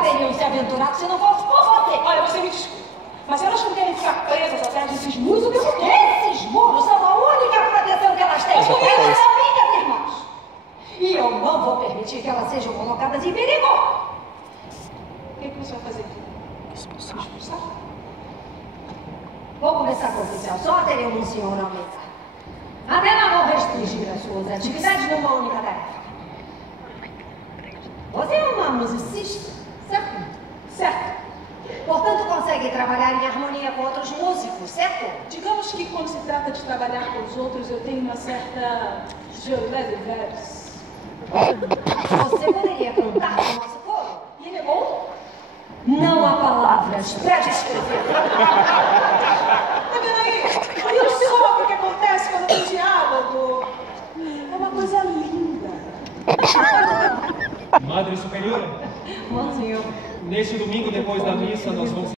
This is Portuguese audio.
jamais teriam se aventurado se não fosse por você. Olha, você me desculpa, mas elas não querem ficar presas atrás desses muros o tempo todo. Esses muros são a única proteção que elas têm. Elas são minhas irmãs. E eu não vou permitir que elas sejam colocadas em perigo. O que você vai fazer aqui? Expulsar? Vou começar com o oficial. Só teremos um senhor na mesa. Até não restringir as suas atividades numa única tarefa. Você é uma musicista, certo? Certo. Portanto, consegue trabalhar em harmonia com outros músicos, certo? Digamos que quando se trata de trabalhar com os outros, eu tenho uma certa jolie. Você poderia cantar com o nosso coro? E ele é bom? Não há palavras para descrever. Tá vendo aí? Olha só o que acontece quando tem diálogo. É uma coisa linda. Madre Superiora, Bom, senhor. neste domingo, depois da missa, nós vamos